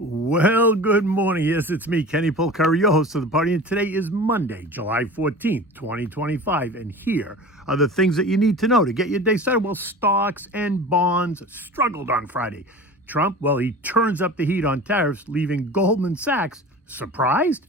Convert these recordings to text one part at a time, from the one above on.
Well, good morning. Yes, it's me, Kenny Polcari, your host of the party, and today is Monday, July 14th, 2025. And here are the things that you need to know to get your day started. Well, stocks and bonds struggled on Friday. Trump, well, he turns up the heat on tariffs, leaving Goldman Sachs surprised.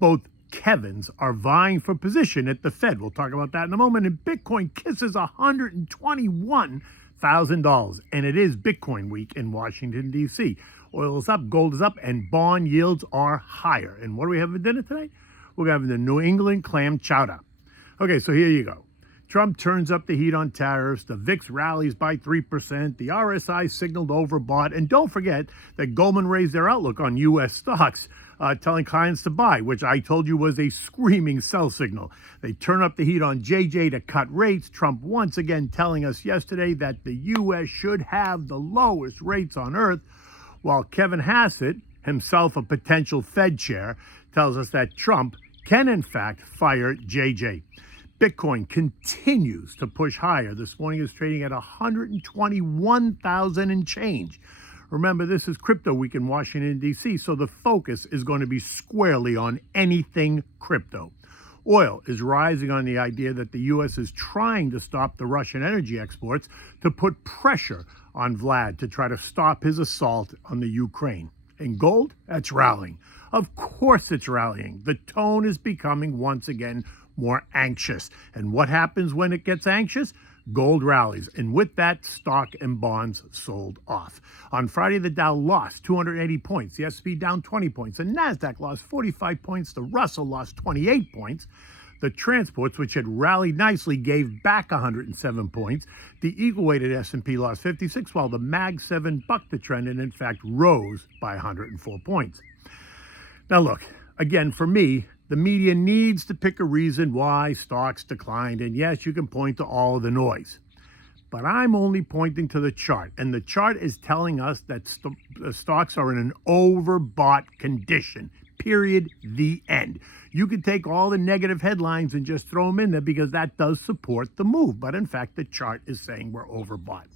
Both Kevins are vying for position at the Fed. We'll talk about that in a moment. And Bitcoin kisses $121,000. And it is Bitcoin week in Washington, D.C. Oil is up, gold is up, and bond yields are higher. And what do we have for dinner tonight? We're going to have the New England Clam Chow-dah. Okay, so here you go. Trump turns up the heat on tariffs. The VIX rallies by 3%. The RSI signaled overbought. And don't forget that Goldman raised their outlook on U.S. stocks, telling clients to buy, which I told you was a screaming sell signal. They turn up the heat on JJ to cut rates. Trump once again telling us yesterday that the U.S. should have the lowest rates on earth, while Kevin Hassett, himself a potential Fed chair, tells us that Trump can in fact fire JJ. Bitcoin continues to push higher. This morning is trading at 121,000 and change. Remember, this is crypto week in Washington, D.C., so the focus is going to be squarely on anything crypto. Oil is rising on the idea that the U.S. is trying to stop the Russian energy exports to put pressure on Vlad to try to stop his assault on the Ukraine. And gold, that's rallying. Of course it's rallying. The tone is becoming once again more anxious. And what happens when it gets anxious? Gold rallies. And with that, stock and bonds sold off. On Friday, the Dow lost 280 points. The S&P down 20 points. The Nasdaq lost 45 points. The Russell lost 28 points. The transports, which had rallied nicely, gave back 107 points. The equal-weighted S&P lost 56, while the Mag 7 bucked the trend and, in fact, rose by 104 points. Now, look, again, for me, the media needs to pick a reason why stocks declined. And yes, you can point to all of the noise. But I'm only pointing to the chart. And the chart is telling us that stocks are in an overbought condition. Period. The end. You could take all the negative headlines and just throw them in there because that does support the move. But in fact, the chart is saying we're overbought.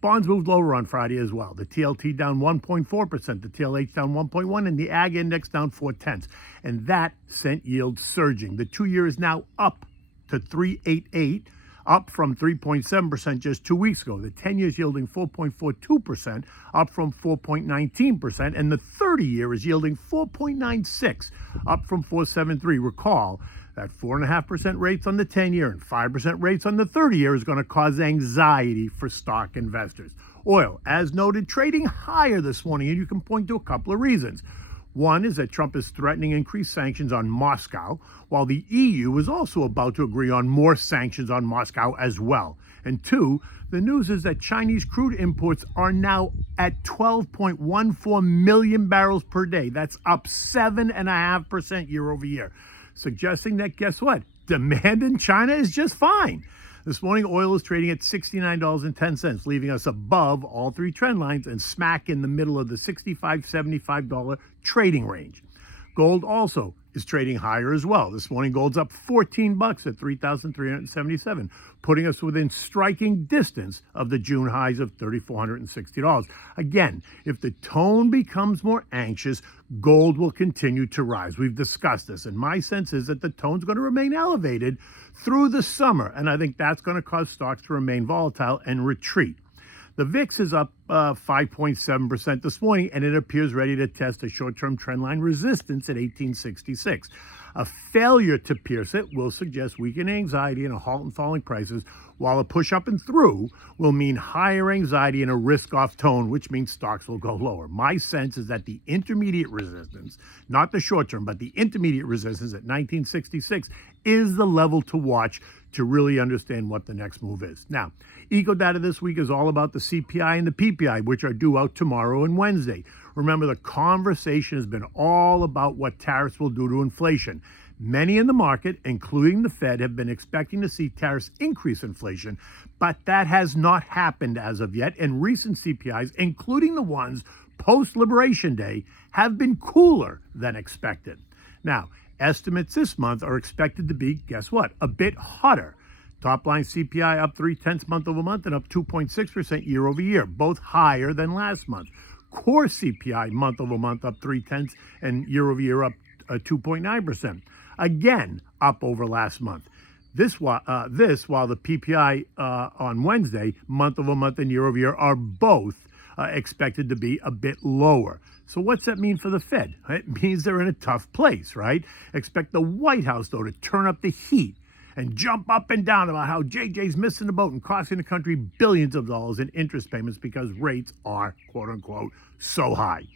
Bonds moved lower on Friday as well. The TLT down 1.4%, the TLH down 1.1%, and the Ag Index down 0.4. And that sent yields surging. The 2-year is now up to 3.88, up from 3.7% just 2 weeks ago. The 10-year is yielding 4.42%, up from 4.19%, and the 30-year is yielding 4.96, up from 4.73. Recall that 4.5% rates on the 10-year and 5% rates on the 30-year is going to cause anxiety for stock investors. Oil, as noted, trading higher this morning, and you can point to a couple of reasons. One is that Trump is threatening increased sanctions on Moscow, while the EU is also about to agree on more sanctions on Moscow as well. And two, the news is that Chinese crude imports are now at 12.14 million barrels per day. That's up 7.5% year over year, suggesting that, guess what? Demand in China is just fine. This morning, oil is trading at $69.10, leaving us above all three trend lines and smack in the middle of the $65-$75 trading range. Gold also is trading higher as well. This morning, gold's up $14 at $3,377, putting us within striking distance of the June highs of $3,460. Again, if the tone becomes more anxious, gold will continue to rise. We've discussed this, and my sense is that the tone's going to remain elevated through the summer, and I think that's going to cause stocks to remain volatile and retreat. The VIX is up 5.7% this morning, and it appears ready to test a short-term trendline resistance at 1866. A failure to pierce it will suggest weakening anxiety and a halt in falling prices, while a push up and through will mean higher anxiety and a risk-off tone, which means stocks will go lower. My sense is that the intermediate resistance, not the short-term, but the intermediate resistance at 1966 is the level to watch to really understand what the next move is. Now, eco data this week is all about the CPI and the PPI, which are due out tomorrow and Wednesday. Remember, the conversation has been all about what tariffs will do to inflation. Many in the market, including the Fed, have been expecting to see tariffs increase inflation, but that has not happened as of yet, and recent CPIs, including the ones post-Liberation Day, have been cooler than expected. Now, estimates this month are expected to be, guess what, a bit hotter. Top line CPI up 0.3 month over month and up 2.6% year over year, both higher than last month. Core CPI month over month up 0.3 and year over year up 2.9%. Again, up over last month. This while the PPI on Wednesday, month over month and year over year, are both expected to be a bit lower. So what's that mean for the Fed? It means they're in a tough place, right? Expect the White House, though, to turn up the heat and jump up and down about how JJ's missing the boat and costing the country billions of dollars in interest payments because rates are, quote unquote, so high.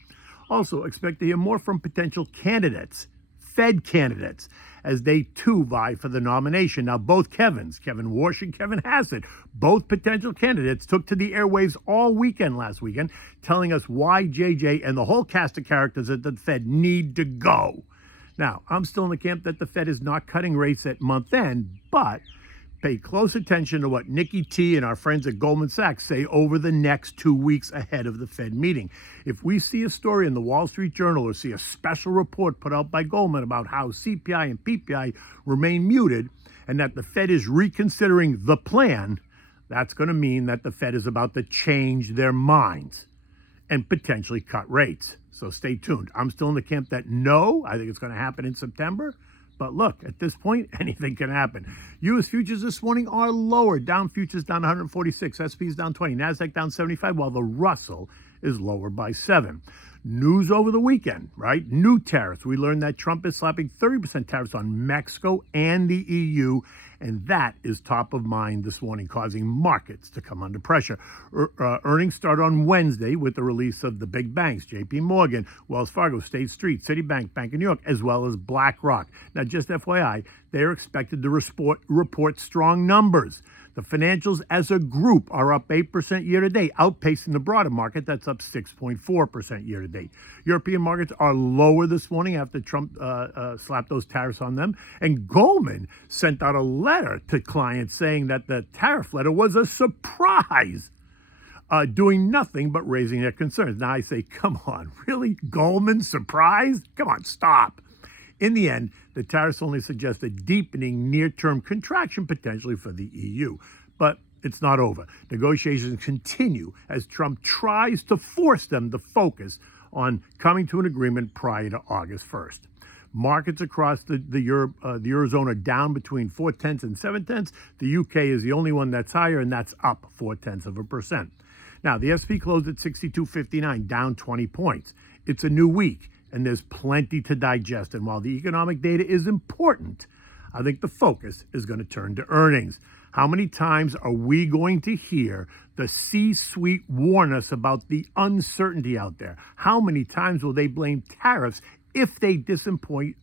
Also, expect to hear more from potential candidates, Fed candidates, as they too vie for the nomination. Now, both Kevin Warsh and Kevin Hassett, both potential candidates, took to the airwaves all weekend last weekend, telling us why JJ and the whole cast of characters at the Fed need to go. Now, I'm still in the camp that the Fed is not cutting rates at month end, but pay close attention to what Nikki T and our friends at Goldman Sachs say over the next 2 weeks ahead of the Fed meeting. If we see a story in the Wall Street Journal or see a special report put out by Goldman about how CPI and PPI remain muted and that the Fed is reconsidering the plan, that's going to mean that the Fed is about to change their minds and potentially cut rates. So stay tuned. I'm still in the camp that no, I think it's going to happen in September. But look, at this point, anything can happen. U.S. futures this morning are lower. Dow futures down 146, SP's down 20, Nasdaq down 75, while the Russell is lower by 7. News over the weekend, right? New tariffs. We learned that Trump is slapping 30% tariffs on Mexico and the EU, and that is top of mind this morning, causing markets to come under pressure. Earnings start on Wednesday with the release of the big banks, JP Morgan, Wells Fargo, State Street, Citibank, Bank of New York, as well as BlackRock. Now, just FYI, they are expected to report strong numbers. The financials as a group are up 8% year to date, outpacing the broader market that's up 6.4% year to date. European markets are lower this morning after Trump slapped those tariffs on them. And Goldman sent out a letter to clients saying that the tariff letter was a surprise, doing nothing but raising their concerns. Now I say, come on, really? Goldman surprised? Come on, stop. In the end, the tariffs only suggest a deepening near-term contraction potentially for the EU. But it's not over. Negotiations continue as Trump tries to force them to focus on coming to an agreement prior to August 1st. Markets across the Eurozone are down between 0.4 and 0.7. The UK is the only one that's higher, and that's up 0.4%. Now, the S&P closed at 62.59, down 20 points. It's a new week, and there's plenty to digest. And while the economic data is important, I think the focus is going to turn to earnings. How many times are we going to hear the C-suite warn us about the uncertainty out there? How many times will they blame tariffs if they disappoint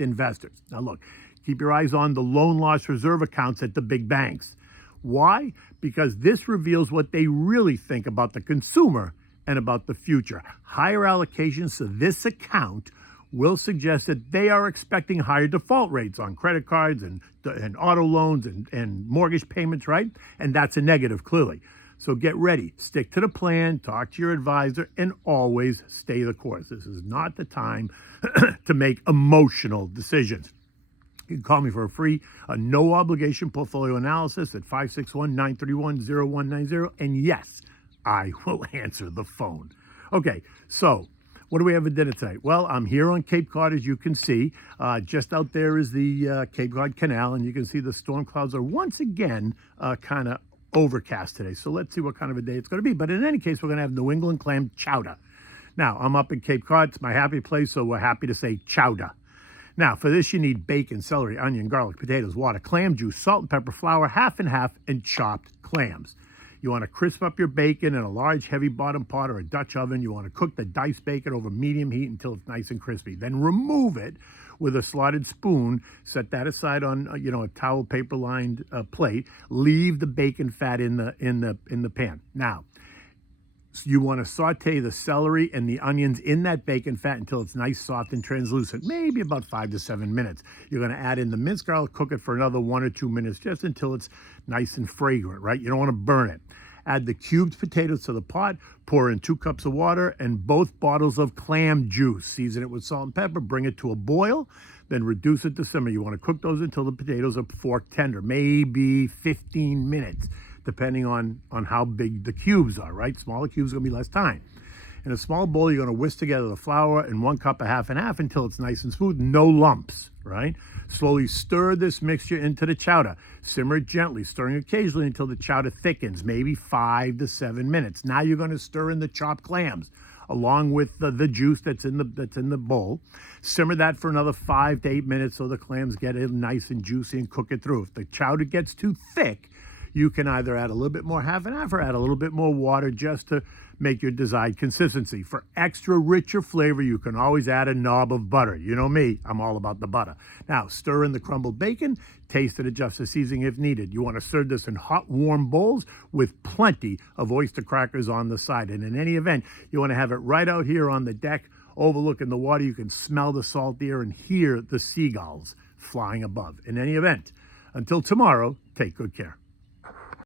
investors? Now look, keep your eyes on the loan loss reserve accounts at the big banks. Why? Because this reveals what they really think about the consumer and about the future. Higher allocations to this account will suggest that they are expecting higher default rates on credit cards and auto loans and mortgage payments, right? And that's a negative, clearly. So get ready, stick to the plan, talk to your advisor, and always stay the course. This is not the time to make emotional decisions. You can call me for a free, no obligation portfolio analysis at 561-931-0190. And yes, I will answer the phone. Okay, so what do we have for dinner tonight? Well, I'm here on Cape Cod, as you can see. Just out there is the Cape Cod Canal, and you can see the storm clouds are once again kind of overcast today. So let's see what kind of a day it's going to be. But in any case, we're going to have New England Clam Chow-dah. Now, I'm up in Cape Cod. It's my happy place, so we're happy to say Chow-dah. Now, for this, you need bacon, celery, onion, garlic, potatoes, water, clam juice, salt and pepper, flour, half and half, and chopped clams. You want to crisp up your bacon in a large, heavy bottom pot or a Dutch oven. You want to cook the diced bacon over medium heat until it's nice and crispy. Then remove it with a slotted spoon. Set that aside on a towel paper lined plate. Leave the bacon fat in the pan. Now, you want to saute the celery and the onions in that bacon fat until it's nice, soft, and translucent, maybe about 5 to 7 minutes. You're going to add in the minced garlic, cook it for another 1 or 2 minutes, just until it's nice and fragrant, right? You don't want to burn it. Add the cubed potatoes to the pot, pour in 2 cups of water and both bottles of clam juice. Season it with salt and pepper, bring it to a boil, then reduce it to simmer. You want to cook those until the potatoes are fork tender, maybe 15 minutes. Depending on how big the cubes are, right? Smaller cubes are going to be less time. In a small bowl, you're going to whisk together the flour and 1 cup of half and half until it's nice and smooth, no lumps, right? Slowly stir this mixture into the chowder. Simmer it gently, stirring occasionally until the chowder thickens, maybe 5 to 7 minutes. Now you're going to stir in the chopped clams along with the juice that's in the bowl. Simmer that for another 5 to 8 minutes so the clams get it nice and juicy, and cook it through. If the chowder gets too thick, you can either add a little bit more half and half or add a little bit more water just to make your desired consistency. For extra richer flavor, you can always add a knob of butter. You know me, I'm all about the butter. Now, stir in the crumbled bacon, taste and adjust the seasoning if needed. You want to serve this in hot, warm bowls with plenty of oyster crackers on the side. And in any event, you want to have it right out here on the deck, overlooking the water. You can smell the salt air and hear the seagulls flying above. In any event, until tomorrow, take good care.